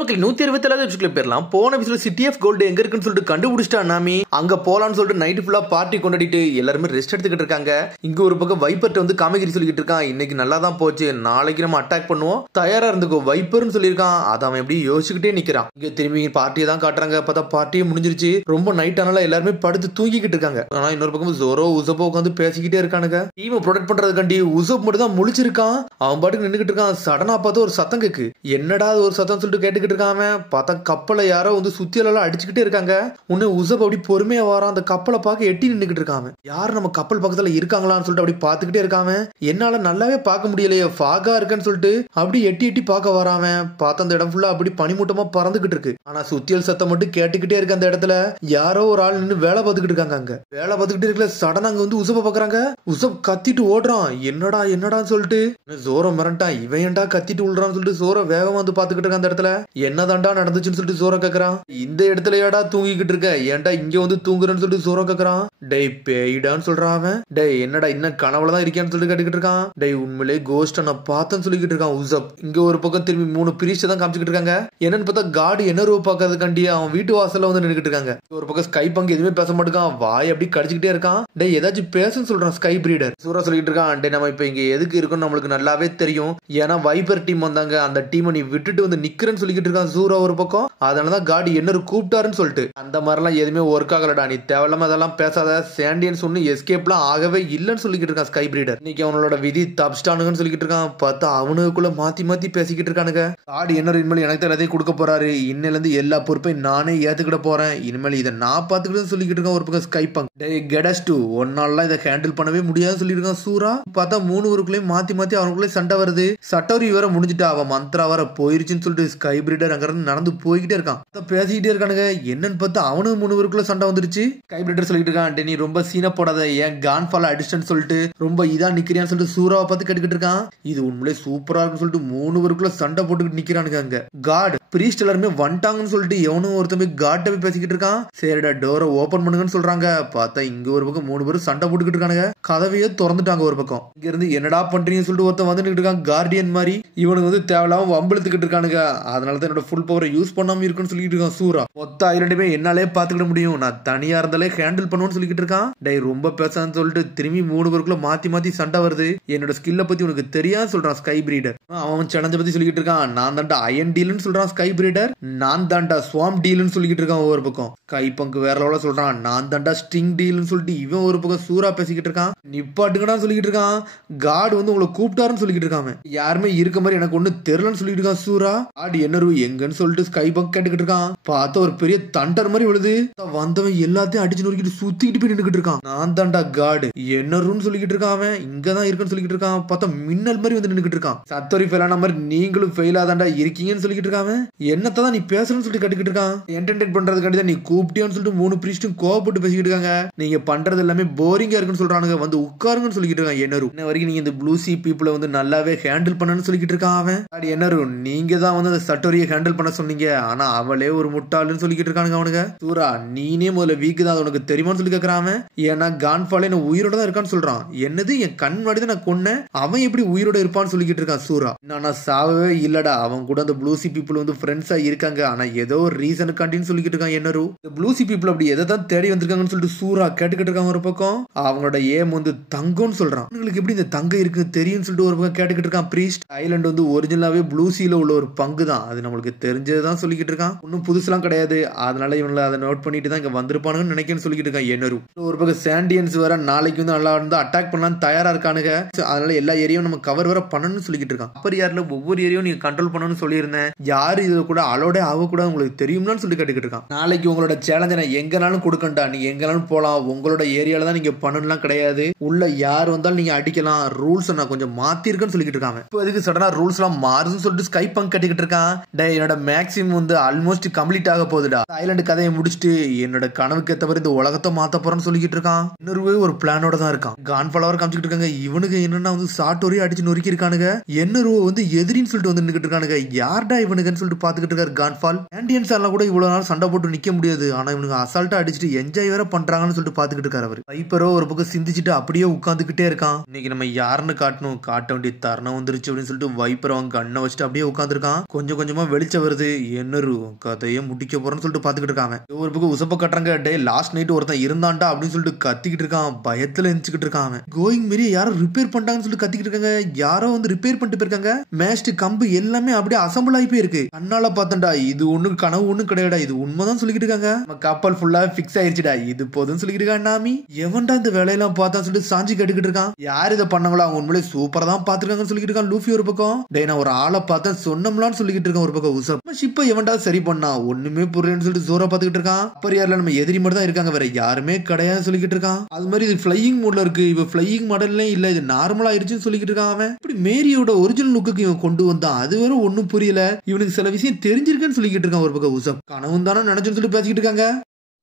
மக்கள் 127 எபிசோட்ல போயிடலாம். போன எபிசோட்ல சிட்டி ஆஃப் கோல்டு எங்க இருக்குன்னு சொல்லிட்டு கண்டுபிடிச்சிட்டா நாமி. அங்க போலான்னு சொல்லிட்டு நைட் ஃபுல்லா பார்ட்டி கொண்டாடிட்டு எல்லாருமே ரெஸ்ட் எடுத்துக்கிட்டு இருக்காங்க. இங்க ஒரு பக்கம் வைப்பர்ட்ட வந்து காமெடி சொல்லிட்டு இருக்கான். இன்னைக்கு நல்லா தான் போச்சு, நாளைக்கு நம்ம அட்டாக் பண்ணுவோம், தயாரா இருந்துக்கோ வைப்பர்னு சொல்லியிருக்கான். அதை அவன் எப்படி யோசிச்சுக்கிட்டே நிக்கிறான். இங்க திரும்பி பார்ட்டியை தான் காட்டுறாங்க. பார்த்தா பார்ட்டியே முடிஞ்சிருச்சு. ரொம்ப நைட் ஆனால எல்லாருமே படுத்து தூங்கிக்கிட்டு இருக்காங்க. ஆனா இன்னொரு பக்கம் ஜோரோ உசப்போ உட்காந்து பேசிக்கிட்டே இருக்கானுங்க. டீமை ப்ரொடெக்ட் பண்றதுக்காண்டி உசப் மட்டும் தான் முழிச்சிருக்கான். அவன் பாட்டுக்கு நின்றுகிட்டு இருக்கான். சடனா பார்த்து ஒரு சத்தம் கேக்கு. என்னடா ஒரு சத்தம் சொல்லிட்டு கேட்டுக்கிட்டு இருக்கான். பார்த்தா கப்பலை யாரோ வந்து சுத்தியெல்லாம் அடிச்சுக்கிட்டே இருக்காங்க. உன்னை உசப் அப்படி பொறுமையா வரான். அந்த கப்பலை பார்க்க எட்டி நின்றுகிட்டு இருக்காங்க. யாரு நம்ம கப்பல் பக்கத்துல இருக்காங்களான்னு சொல்லிட்டு அப்படி பாத்துக்கிட்டே இருக்காம, என்னால நல்லாவே பார்க்க முடியலையே, ஃபாகா இருக்குன்னு சொல்லிட்டு அப்படி எட்டி எட்டி பார்க்க வராம. பார்த்த அந்த இடம் ஃபுல்லா அப்படி பனிமூட்டமா பறந்துகிட்டு இருக்கு. ஆனா சுத்தியல் சத்தம் மட்டும் கேட்டுக்கிட்டே இருக்கு. அந்த இடத்துல யாரோ ஒரு ஆள் நின்று வேலை பார்த்துக்கிட்டு இருக்காங்க. அங்க வேலை பார்த்துக்கிட்டு இருக்கல. சடனா அங்க வந்து உசப்ப பாக்குறாங்க. உசப் கத்திட்டு ஓடுறான். என்னடான்னு சொல்லிட்டு ஜோரோ மிரண்டான். இவன் ஏன்டா கத்திட்டு விடுறான்னு சொல்லிட்டு ஜோரோ வேகமா வந்து பாத்துக்கிட்டு இருக்க. அந்த இடத்துல என்னதான்டா நடந்துச்சுன்னு சொல்லிட்டு ஜோரோ கேக்குறான். இந்த இடத்துல ஏடா தூங்கிக்கிட்டு இருக்க, ஏன்டா இங்க வந்து தூங்குறன்னு சொல்லிட்டு ஜோரோ கேக்குறான். டேய் பேய்டான்னு சொல்றான் அவன். டேய் என்னடா இன்னும் கனவுலதான் இருக்கியான்னு சொல்லிட்டு கேட்டுக்கிட்டு இருக்கான். டேய் உண்மையிலே கோஸ்ட நான் பார்த்தேன்னு சொல்லிக்கிட்டு இருக்கான் உசப். இங்க ஒரு பக்கம் திரும்பி 3 பிரீஸ்ட் தான் காமிச்சுக்கிட்டு இருக்காங்க. என்னன்னு பார்த்தா காடு என்ன ரூபா பாக்கிறதுக்காண்டி அவன் வீட்டு வாசல்ல வந்து நின்னுக்கிட்டு இருக்காங்க. ஒரு பக்கம் ஸ்கை பங்கு எதுவுமே பேச மாட்டேங்கான். வாய் அப்படி கடிச்சுக்கிட்டே இருக்கான். டேய் ஏதாச்சும் பேசுன்னு சொல்றான் ஸ்கை பிரீடர். சூரா சொல்லிட்டு இருக்கான். டே நம்ம இப்ப இங்க எதுக்கு இருக்குன்னு நம்மளுக்கு நல்லாவே தெரியும். ஏன்னா வைப்பர் டீம் வந்தாங்க, அந்த டீமை நீ விட்டுட்டு வந்து நிக்கிறேன்னு சொல்லிக்கிட்டு இருக்கான் சூரா ஒரு பக்கம். அதனாலதான் காடு என்ன கூப்பிட்டாருன்னு சொல்லிட்டு. அந்த மாதிரிலாம் எதுவுமே ஒர்க் ஆகலடா, நீ தேவையில்லாம அதெல்லாம் பேசாத. சாண்டியன்ஸ் ஒன்னு எஸ்கேப்லாம் ஆகவே இல்லன்னு சொல்லிக்கிட்டு இருக்கான் ஸ்கை பிரீடர். இன்னைக்கு அவனோட விதி தப்ஸ்டானுங்கன்னு சொல்லிக்கிட்டு இருக்கான். பார்த்தா அவனுக்குள்ள மாத்தி பேசிக்கிட்டு இருக்கானுங்க. காடு என்ன இனிமேல் எனக்கு எல்லாத்தையும் கொடுக்க போறாரு. இன்னில இருந்து எல்லா பொறுப்பையும் நானே ஏத்துக்கிட போறேன். இனிமேல் இதை நான் பாத்துக்கிட்டு சொல்லிக்கிட்டு இருக்கான் ஒரு பக்கம் ஸ்கை பங்க். டேய் கெடஸ் டூ ஒன்னாலாம் இதை ஹேண்டில் பண்ணவே முடியாதுன்னு சொல்லிட்டு இருக்கான் சூரா. பார்த்தா 3 ஊருக்குள்ளேயும் மாத்தி அவனுக்குள்ளே சண்டை வருது. சட்டோரி வேற முடிஞ்சிட்டா, அவன் மந்த்ரா வர போயிருச்சுன்னு சொல்லிட்டு ஸ்கை பிரீடர் அங்க இருந்து நடந்து போய்கிட்டே இருக்கான். பேசிக்கிட்டே இருக்கானுங்க. என்னன்னு பார்த்தா அவனுக்கு 3 பேருக்குள்ள சண்டை வந்துருச்சு. ஸ்கை பிரீடர் சொல்லிட்டு இருக்கான். நீ ரொம்ப சீனா போடாத, ஏன் கான் ஃபால் அடிச்சுன்னு சொல்லிட்டு ரொம்ப இதா நிக்கிறியான்னு சொல்லிட்டு சூராவை பார்த்து கேட்டுக்கிட்டு இருக்கான். இது உண்மையிலே சூப்பரா இருக்குன்னு சொல்லிட்டு 3 பேருக்குள்ள சண்டை போட்டுக்கிட்டு நிக்கிறானுங்க. அங்க காட் பிரீஸ்ட் எல்லாருமே வந்துட்டாங்கன்னு சொல்லிட்டு எவனும் ஒருத்தமே காட்ட போய் பேசிக்கிட்டு இருக்கான். சரிடா டோரை ஓபன் பண்ணுங்கன்னு சொல்றாங்க. பார்த்தா இங்க ஒரு பக்கம் 3 பேரும் சண்டை போட்டுக்கிட்டு இருக்கானுங்க. கதவையே திறந்துட்டாங்க ஒரு பக்கம். இங்க இருந்து என்னடா பண்றீங்கன்னு சொல்லிட்டு ஒருத்தன் வந்து இருக்கான் கார்டியன் மாதிரி. இவனுக்கு வந்து தேவையில்லாம வம்பிழுத்துக்கிட்டு இருக்கானுங்க. அதனாலதான் என்னோட ஃபுல் பவரை யூஸ் பண்ணாம இருக்குன்னு சொல்லிட்டு இருக்கான் சூரா. மொத்த ஐலண்டுமே என்னாலே பாத்துக்கிட முடியும், நான் தனியா இருந்தாலே ஹேண்டில் பண்ணுவோம்னு சொல்லிட்டு இருக்கான். டே ரொம்ப பேசான்னு சொல்லிட்டு திரும்பி 3 பேருக்குள்ள மாத்தி சண்டை வருது. என்னோட ஸ்கில்ல பத்தி உனக்கு தெரியாது சொல்றான் ஸ்கை பிரீடர். அவன் சேலஞ்ச பத்தி சொல்லிட்டு இருக்கான். நான் தான்டா அயன் டீல்னு சொல்றான் ஸ்கை பிரீடர். நான் தான்டா ஸ்வாம் டீல்னு சொல்லிட்டு இருக்கான் ஒரு பக்கம். ஸ்கை பங்கு வேற லெவல்ல சொல்றான். நான் தான்டா ஸ்டிங் டீல்னு சொல்லிட்டு இவன் ஒரு பக்கம் சூரா பேசிக்கிட்டு இருக்கான். நிப்பாட்டுங்கடா சொல்லிட்டு இருக்கான். காட் வந்து உங்களை கூப்பிட்டாருன்னு சொல்லிட்டு இருக்கான். யாருமே இருக்க மாதிரி எனக்கு ஒண்ணு தெரியலன்னு சொல்லிட்டு இருக்கான் சூரா. காட் என்ன எங்கன்னு சொல்லிட்டு ஸ்கை பங்க் கேட்டுக்கிட்டு இருக்கான். பார்த்தா ஒரு பெரிய தண்டர் மாதிரி விழுது. வந்தவன் எல்லாத்தையும் அடிச்சு நொறுக்கிட்டு சுத்திக்கிட்டு போய் நின்னுக்கிட்டு இருக்கான். நான் தான்டா காடு என்னருன்னு சொல்லிக்கிட்டு இருக்கான். அவன் இங்கதான் இருக்குன்னு சொல்லிக்கிட்டு இருக்கான். பார்த்தா மின்னல் மாதிரி வந்து நின்னுக்கிட்டு இருக்கான். சத்தோரி ஃபெயிலான மாதிரி நீங்களும் ஃபெயிலா தான்டா இருக்கீங்கன்னு சொல்லிக்கிட்டு இருக்கான். என்னத்தான் நீ பேசணும்னு சொல்லிட்டு கட்டிக்கிட்டு இருக்கான். என்டர்டெயின் பண்றதுக்காண்டி தான் நீ கூப்பிட்டியான்னு சொல்லிட்டு 3 பிரீஸ்டும் கோவப்பட்டு பேசிக்கிட்டு இருக்காங்க. நீங்க பண்றது எல்லாமே போரிங்கா இருக்குன்னு சொல்றானுங்க. வந்து உட்காருங்கன்னு சொல்லிக்கிட்டு இருக்கான். என்னரு இன்ன வரைக்கும் நீங்க இந்த ப்ளூ சி பீப்புளை வந்து நல்லாவே ஹேண்டில் பண்ணணும்னு சொல்லிக்கிட்டு இருக்கான். அவன் என்னரு நீங்க தான் வந்து அந்த சட்டோரியை ஹேண்டில் பண்ண சொன்னீங்க, ஆனா அவளே ஒரு முட்டாளுன்னு சொல்லிக்கிட்டு இருக்கானுங்க அவனுங்க. சூரா நீனே முதல்ல வீக்கு தான், உனக்கு தெரியுமான்னு சொல்லி கேட்கறான். ஏன்னா கான்ஃபாலே நான் உயிரோட தான் இருக்கான்னு சொல்றான். என்னது என் கண் முன்னாடி தான் நான் கொன்னேன், அவன் எப்படி உயிரோட இருப்பான்னு சொல்லிக்கிட்டு இருக்கான் சூரா. நான் சாவவே இல்லடா, அவன் கூட அந்த ப்ளூ சி பீப்புள் வந்து ஃப்ரெண்ட்ஸா இருக்காங்க, ஆனா ஏதோ ஒரு ரீசனுக்காண்டின்னு சொல்லிக்கிட்டு இருக்கான். என்னரு இந்த ப்ளூ சி பீப்புள் அப்படி எதை தான் தேடி வந்திருக்காங்கன்னு சொல்லிட்டு சூரா கேட்டுக்கிட்டு இருக்காங்க. ஒரு பக்கம் அவங்களோட ஏம் வந்து தங்கம்னு சொல்றான். உங்களுக்கு எப்படி இந்த தங்கம் இருக்கு தெரியும்னு சொல்லிட்டு ஒரு பக்கம் கேட்டுக்கிட்டு இருக்கான். பிரீஸ்ட் ஐலண்ட் வந்து ஒரிஜினலாவே ப்ளூ சீல உள்ள ஒரு பங்கு தான், அது நம்மளுக்கு தெரிஞ்சதுதான் சொல்லிக்கிட்டு இருக்கான். ஒன்னும் புதுசுலாம் கிடையாது, அதனால இவங்களை அதை நோட் பண்ணிட்டு தான் இங்க வந்திருப்பானுன்னு நினைக்கிறேன்னு சொல்லிக்கிட்டு இருக்கான். என்னரு ஒரு பக்கம் சாண்டியன்ஸ் வேற நாளைக்கு வந்து நல்லா வந்து அட்டாக் பண்ணலாம் தயாரா இருக்கானுங்க. அதனால எல்லா ஏரியாவும் நம்ம கவர் வேற பண்ணணும்னு சொல்லிக்கிட்டு இருக்கான். அப்பர் யார்ல ஒவ்வொரு ஏரியாவும் நீங்க கண்ட்ரோல் பண்ணணும்னு சொல்லியிருந்தேன், யாரு இது கூட அலோடே ஆக கூட உங்களுக்கு தெரியும்னு சொல்லி கேட்டுக்கிட்டு இருக்கான். நாளைக்கு உங்களோட சேலஞ்சை நான் எங்கனாலும் கொடுக்கண்டா, நீங்க எங்கனாலும் போலாம், உங்களோட ஏரியால தான் நீங்க பண்ணணும்லாம் கிடையாது, உள்ள யார் வந்தாலும் நீங்க அடிக்கலாம், ரூல்ஸ் நான் கொஞ்சம் மாத்திருக்கேன்னு சொல்லிக்கிட்டு இருக்காங்க. இப்போ அதுக்கு சடனா ரூல்ஸ் எல்லாம் மாறுதுன்னு சொல்லிட்டு ஸ்கை பங்க் கட்டிக்கிட்டு இருக்கான். என்னோட மேக்ஸிமம் வந்து ஆல்மோஸ்ட் கம்ப்ளீட் ஆக போகுதுடா, ஐலண்ட் கதையை முடிச்சுட்டு என்னோட கனவுக்கு ஏற்ற மாதிரி இந்த உலகத்தை மாத்த போறேன்னு சொல்லிக்கிட்டு இருக்கான். இன்னொரு ஒரு பிளானோட தான் இருக்கான். கான் ஃபாலோவர் காமிச்சிட்டு இருக்காங்க. இவனுக்கு என்னன்னா வந்து சாட்டோரி அடிச்சு நொறுக்கி இருக்கானுங்க. என்னரு வந்து எதிரின்னு சொல்லிட்டு வந்து நின்னுக்கிட்டு இருக்கானுங்க. யார்டா இவனுக்குன்னு சொல்லிட்டு சொல்லிட்டு பாத்துக்கிட்டு இருக்காரு கான்ஃபால். ஆண்டியன்ஸ் எல்லாம் கூட இவ்வளவு நாள் சண்டை போட்டு நிக்க முடியாது, ஆனா இவனுக்கு அசால்ட்டா அடிச்சுட்டு என்ஜாய் வேற பண்றாங்கன்னு சொல்லிட்டு பாத்துக்கிட்டு இருக்காரு அவர். வைப்பரோ ஒரு பக்கம் சிந்திச்சுட்டு அப்படியே உட்காந்துக்கிட்டே இருக்கான். இன்னைக்கு நம்ம யாருன்னு காட்டணும், காட்ட வேண்டிய தருணம் வந்துருச்சு அப்படின்னு சொல்லிட்டு வைப்பர் அவங்க கண்ணை வச்சுட்டு அப்படியே உட்காந்துருக்கான். கொஞ்சம் கொஞ்சமா வெளிச்சம் வருது. என்னரு கதையை முடிக்க போறேன்னு சொல்லிட்டு பாத்துக்கிட்டு இருக்காங்க. ஒரு பக்கம் உசப்ப கட்டுறாங்க. டே லாஸ்ட் நைட் ஒருத்தன் இருந்தான்டா அப்படின்னு சொல்லிட்டு கத்திக்கிட்டு இருக்கான். பயத்துல எந்திச்சுக்கிட்டு இருக்காங்க. கோயிங் மாரி யாரோ ரிப்பேர் பண்ணிட்டாங்கன்னு சொல்லிட்டு கத்திக்கிட்டு இருக்காங்க. யாரோ வந்து ரிப்பேர் பண்ணிட்டு போயிருக்காங்க. மேஸ்ட் கம்பு எல்லாமே அப்படியே அசம்பிள் ஆகி போயிருக்கு. கண்ணால பார்த்தா இது ஒண்ணு கனவு ஒண்ணும் கிடையாடா, இது உண்மைதான் சொல்லிக்கிட்டு இருக்காங்க. கப்பல் ஃபுல்லா பிக்ஸ் ஆயிருச்சுடா, இது போதும் சொல்லிக்கிட்டு இருக்கான். நாமி எவன்டா இந்த வேலையெல்லாம் பார்த்தா சொல்லிட்டு சாஞ்சி கட்டுக்கிட்டு இருக்கான். யார் இதை பண்ணாங்களோ அவங்க உண்மையிலே சூப்பரா தான் பாத்துருக்காங்கன்னு சொல்லிக்கிட்டு இருக்கான் லூஃபி ஒரு பக்கம். டே நான் ஒரு ஆளை பார்த்தேன் சொன்னோம்லான்னு சொல்லிக்கிட்டு இருக்கான் ஒரு பக்கம் உசப். ஷிப்பை எவன்டா சரி பண்ணா ஒண்ணுமே புரியலன்னு சொல்லிட்டு ஜோரா பாத்துக்கிட்டு இருக்கான். அப்பர் யாரில் நம்ம எதிரி மட்டும் தான் இருக்காங்க, வேற யாருமே கிடையாது சொல்லிக்கிட்டு இருக்கான். அது மாதிரி இது ஃபிளையிங் மோட்ல இருக்கு, இவ ஃபிளையிங் மாடல்ல இல்ல, இது நார்மலா ஆயிருச்சுன்னு சொல்லிக்கிட்டு இருக்கான். அவன் இப்படி மேரியோட ஒரிஜினல் லுக்கு இவன் கொண்டு வந்தான், அது வேற ஒன்னும் புரியல. இவனுக்கு சில விஷயம் தெரிஞ்சிருக்குன்னு சொல்லிக்கிட்டு இருக்கான் ஒரு பக்கம் உசப். கனவு தானே நினைச்சுன்னு சொல்லி பேசிக்கிட்டு இருக்காங்க.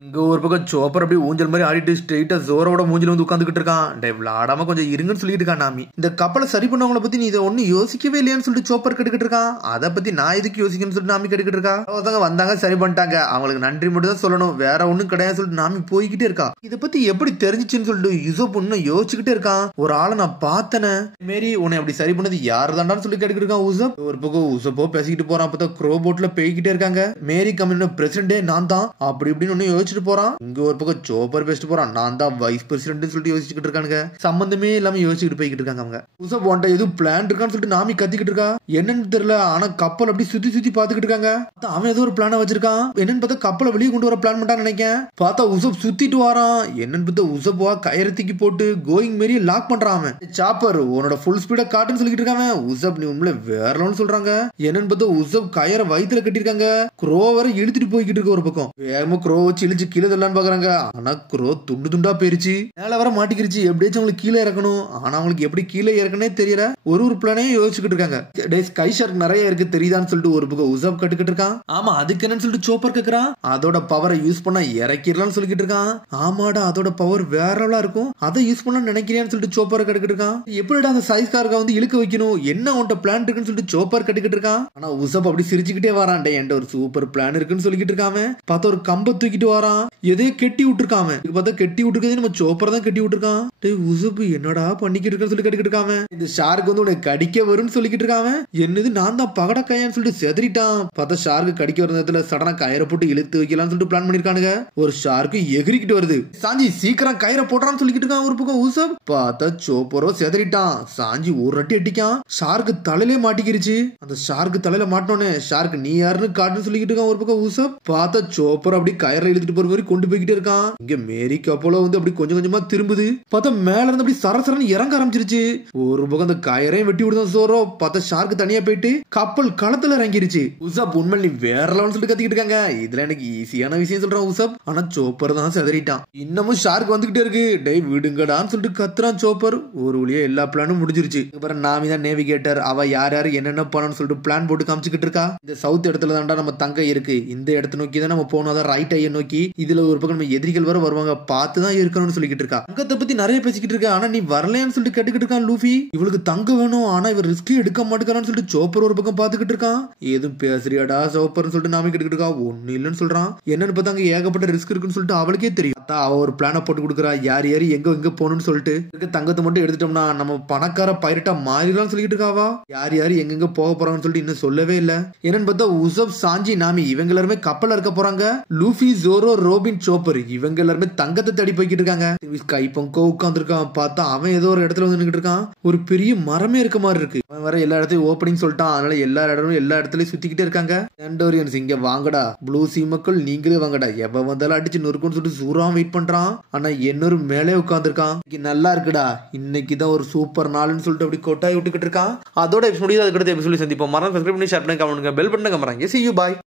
இங்க ஒரு பக்கம் சோப்பர் அப்படியே ஊஞ்சல் மாதிரி ஆடிட்டு ஸ்ட்ரெயிட்டா ஜோரோட மூஞ்சில வந்து உட்காந்துக்கிட்டு இருக்கான். டே விளாடாம கொஞ்சம் இருங்கன்னு சொல்லிட்டு இருக்கான் நாமி. இந்த கப்பலை சரி பண்ணவங்களை பத்தி நீ இதை ஒண்ணு யோசிக்கவே இல்லையான்னு சொல்லிட்டு சோப்பர் கேட்டுக்கிட்டு இருக்கான். அதை பத்தி நான் எதுக்கு யோசிக்கணும்னு சொல்லிட்டு நாமி கேட்டுக்கிட்டு இருக்கா. ஒருத்தவங்க வந்தாங்க சரி பண்ணிட்டாங்க, அவங்களுக்கு நன்றி மட்டும் தான் சொல்லணும், வேற ஒண்ணும் கிடையாது சொல்லிட்டு நாமி போய்கிட்டே இருக்கா. இதை பத்தி எப்படி தெரிஞ்சிச்சுன்னு சொல்லிட்டு யுசோப் ஒண்ணு யோசிச்சுக்கிட்டே இருக்கான். ஒரு ஆளை நான் பார்த்தேனே மேரி உன்னை அப்படி சரி பண்ணது யாரு தாண்டான்னு சொல்லி கேட்டுக்கிட்டு இருக்கான் உசப். ஒரு பக்கம் உசப்போ பேசிக்கிட்டு போறான். அப்பதான் க்ரோ போட்ல போய்கிட்டே இருக்காங்க. மேரி கம்பெனியோட பிரசிடண்டே நான் தான் அப்படி இப்படின்னு ஒண்ணு யோசிச்சுட்டு போறான். இங்க ஒரு பக்கம் சோப்பர் பேசிட்டு போறான். நான் தான் வைஸ் பிரசிடென்ட் சொல்லிட்டு யோசிச்சுட்டு இருக்கானுங்க. சம்பந்தமே இல்லாம யோசிச்சுட்டு போய்கிட்டு இருக்காங்க அவங்க. உசப் ஒன்ட்ட எதுவும் பிளான் இருக்கான்னு சொல்லிட்டு நாமி கத்திக்கிட்டு இருக்கா. என்னன்னு தெரியல, ஆனா கப்பல் அப்படி சுத்தி சுத்தி பாத்துக்கிட்டு இருக்காங்க. அவன் ஏதோ ஒரு பிளான வச்சிருக்கான். என்னன்னு பார்த்தா கப்பலை வெளியே கொண்டு வர பிளான் பண்ணிட்டான்னு நினைக்கிறேன். பார்த்தா உசப் சுத்திட்டு வரான். என்னன்னு பார்த்தா உசப்பா கயிறத்திக்கு போட்டு கோயிங் மாரி லாக் பண்றான். அவன் சாப்பர் உன்னோட ஃபுல் ஸ்பீட காட்டுன்னு சொல்லிட்டு இருக்காங்க. உசப் நீ உண்மையில வேறலன்னு சொல்றாங்க. என்னன்னு பார்த்தா உசப் கயிறை வயித்துல கட்டிருக்காங்க. க்ரோ வர இழுத்துட்டு போய்கிட்டு இருக்க ஒரு பக்கம். வேகமா க்ரோ வச்சு இழுச்சு கீழே தள்ளான்னு பாக்குறாங்க. ஆனா க்ரோ துண்டு துண்டா போயிருச்சு. மேல வர மாட்டிக்கிருச்சு. எப்படியாச்சும் அவங்களுக்கு கீழே இறக்கணும். ஆனா அவங்களுக்கு எப்படி கீழே இறக்கனே தெரியல. ஒரு பிளானையும் யோசிச்சுக்கிட்டு இருக்காங்க. ஸ்கை ஷார்க் நிறைய இருக்கு தெரியுதான்னு சொல்லிட்டு ஒரு பக்கம் உசப் கட்டுக்கிட்டு இருக்கான். ஆமா அதுக்கு என்னன்னு சொல்லிட்டு சோப்பர் கேக்குறான். அதோட பவரை யூஸ் பண்ணா இறக்கிடலாம்னு சொல்லிக்கிட்டு இருக்கான். ஆமாடா அதோட பவர் வேற இருக்கும், அதை யூஸ் பண்ண நினைக்கிறியான்னு சொல்லிட்டு சோப்பர் கட்டுக்கிட்டு இருக்கான். எப்படிடா அந்த சைஸ் கார்க வந்து இழுக்க வைக்கணும், என்ன உன்ட்ட பிளான் இருக்குன்னு சொல்லிட்டு சோப்பர் கட்டுக்கிட்டு இருக்கான். ஆனா உசப் அப்படி சிரிச்சுக்கிட்டே வரான். என்கிட்ட ஒரு சூப்பர் பிளான் இருக்குன்னு சொல்லிக்கிட்டு இருக்காம பார்த்தா ஒரு கம்ப தூக்கிட்டு வரான். எதையும் கெட்டி விட்டுருக்காம. பார்த்தா கெட்டி விட்டுருக்கே நம்ம சோப்பர் தான் கெட்டி விட்டுருக்கான். உசப்பு என்னடா பண்ணிக்கிட்டு இருக்க சொல்லி கட்டிக்கிட்டு இருக்காம. இந்த ஷார்க் வந்து உனக்கு கடிக்க வரும்னு சொல்லிக்கிட்டு இருக்காம. என்னது நான் தான் பகட கையான்னு சொல்லிட்டு செதறிட்டான். பார்த்தா ஷார்க்கு கடிக்க வர நேரத்துல சடனா கயிறை போட்டு இழுத்து வைக்கலாம்னு சொல்லிட்டு பிளான் பண்ணிருக்கானுங்க. ஒரு ஷார்க்கு எகிரிக்கிட்டு வருது. சாஞ்சி சீக்கிரம் கயிறை போடுறான்னு சொல்லிக்கிட்டு இருக்கான் ஒரு பக்கம் உசப். பார்த்தா சோப்பரோ செதறிட்டான். சாஞ்சி ஒரு ரட்டி அடிக்கான். ஷார்க்கு தலையிலே மாட்டிக்கிருச்சு. அந்த ஷார்க்கு தலையில மாட்டோன்னே ஷார்க் நீ யாருன்னு காட்டுன்னு சொல்லிக்கிட்டு இருக்கான் ஒரு பக்கம் உசப். பார்த்தா சோப்பர் அப்படி கயிறை இழுத்துட்டு போற மாதிரி கொண்டு போய்கிட்டே இருக்கான். இங்க மேரி கப்பலோ வந்து அப்படி கொஞ்சம் கொஞ்சமா திரும்புது. பார்த்தா மேல இருந்து அப்படி சரசரன்னு இறங்க ஆரம்பிச்சிருச்சு. ஒரு பக்கம் அந்த கயிறையும் வெட்டி விடுதான் சோரோ. பார்த்தா ஷார்க் தனியா போயிட்டு கப்பல் களத்துல இறங்கிருச்சு. உசப் உண்மையில நீ வேற லெவல்னு சொல்லிட்டு கத்திக்கிட்டு இருக்காங்க. இதுல எனக்கு ஈஸியான விஷயம் சொல்றான் உசப். ஆனா சோப்பர் தான் செதறிட்டான். இன்னமும் ஷார்க் வந்துகிட்டே இருக்கு. டே விடுங்கடான்னு சொல்லிட்டு கத்துறான் சோப்பர். ஒரு வழியா எல்லா பிளானும் முடிஞ்சிருச்சு. அப்புறம் நாமி தான் நேவிகேட்டர். அவ யார் யாரு என்னென்ன பண்ணணும்னு சொல்லிட்டு பிளான் போட்டு காமிச்சுக்கிட்டு இருக்கா. இந்த சவுத் இடத்துல தான்டா நம்ம தங்க இருக்கு, இந்த இடத்த நோக்கி தான் நம்ம போனோம், அதான் ரைட் ஐய நோக்கி. இதுல ஒரு பக்கம் நம்ம எதிரிகள் வர வருவாங்க, பார்த்துதான் இருக்கணும்னு சொல்லிக்கிட்டு இருக்கா. தங்கத்தை பத்தி நிறைய பேசிக்கிட்டு இருக்கா. ஆனா நீ வரலையான்னு சொல்லிட்டு கேட்டுக்கிட்டு இருக்கான் லூஃபி. இவளுக்கு தங்கம் வேணும், ஆனா இவர் ரிஸ்க் எடுக்க மாட்டேங்கிறான்னு சொல்லிட்டு சோப்பர் ஒரு பக்கம் பாத்துக்கிட்டு இருக்கான். ஏதும் பேசுறியாடா சோப்பர்னு சொல்லிட்டு நாமி கேட்டுக்கிட்டு இருக்கா. ஒண்ணு இல்லன்னு சொல்றான். என்னன்னு பார்த்தாங்க ஏகப்பட்ட ரிஸ்க் இருக்குன்னு சொல்லிட்டு அவளுக்கே தெரியும். அவ ஒரு பிளான போட்டு கொடுக்குறா. யார் யாரு எங்க போகணும்னு சொல்லிட்டு. தங்கத்தை மட்டும் எடுத்துட்டோம்னா நம்ம பணக்கார பைரட்டா மாறிடலாம் சொல்லிட்டு இருக்காவா. யார் யாரு எங்க போக போறாங்கன்னு சொல்லிட்டு இன்னும் சொல்லவே இல்ல. என்னன்னு பார்த்தா உசப் சாஞ்சி நாமி இவங்க எல்லாருமே கப்பல்ல இருக்க போறாங்க. லூஃபி ஜோரோ ரோபின் சோப்பர் இவங்க எல்லாருமே தங்கத்தை தேடி போய்கிட்டு இருக்காங்க. ஸ்கை பங்கோ உட்காந்துருக்கான். பார்த்தா அவன் ஏதோ ஒரு இடத்துல வந்து நின்னுட்டு இருக்கான். ஒரு பெரிய மரமே இருக்க மாதிரி இருக்கு. அவன் வர எல்லா இடத்தையும் ஓப்பனிங் சொல்லிட்டான். அதனால எல்லா இடமும் எல்லா இடத்துலயும் சுத்திக்கிட்டே இருக்காங்க. ஆண்டோரியன்ஸ் இங்க வாங்கடா, ப்ளூ சீ மக்கள் நீங்களே வாங்கடா, எவ வந்தாலும் அடிச்சு நொறுக்குன்னு சொல்லிட்டு சூறான் வெயிட் பண்றான். ஆனா இன்னொரு மேலே உட்காந்துருக்கான். நல்லா இருக்குடா, இன்னைக்குதான் ஒரு சூப்பர் நாள்னு சொல்லிட்டு அப்படி கொட்டாய் விட்டுக்கிட்டு இருக்கான். அதோட முடியாது. அதுக்கடுத்து எபிசோட் சந்திப்போம். மறந்து சப்ஸ்கிரைப் பண்ணி ஷேர் பண்ணி கமெண்ட் பெல் பட்டன் கமராங்க. See you, bye.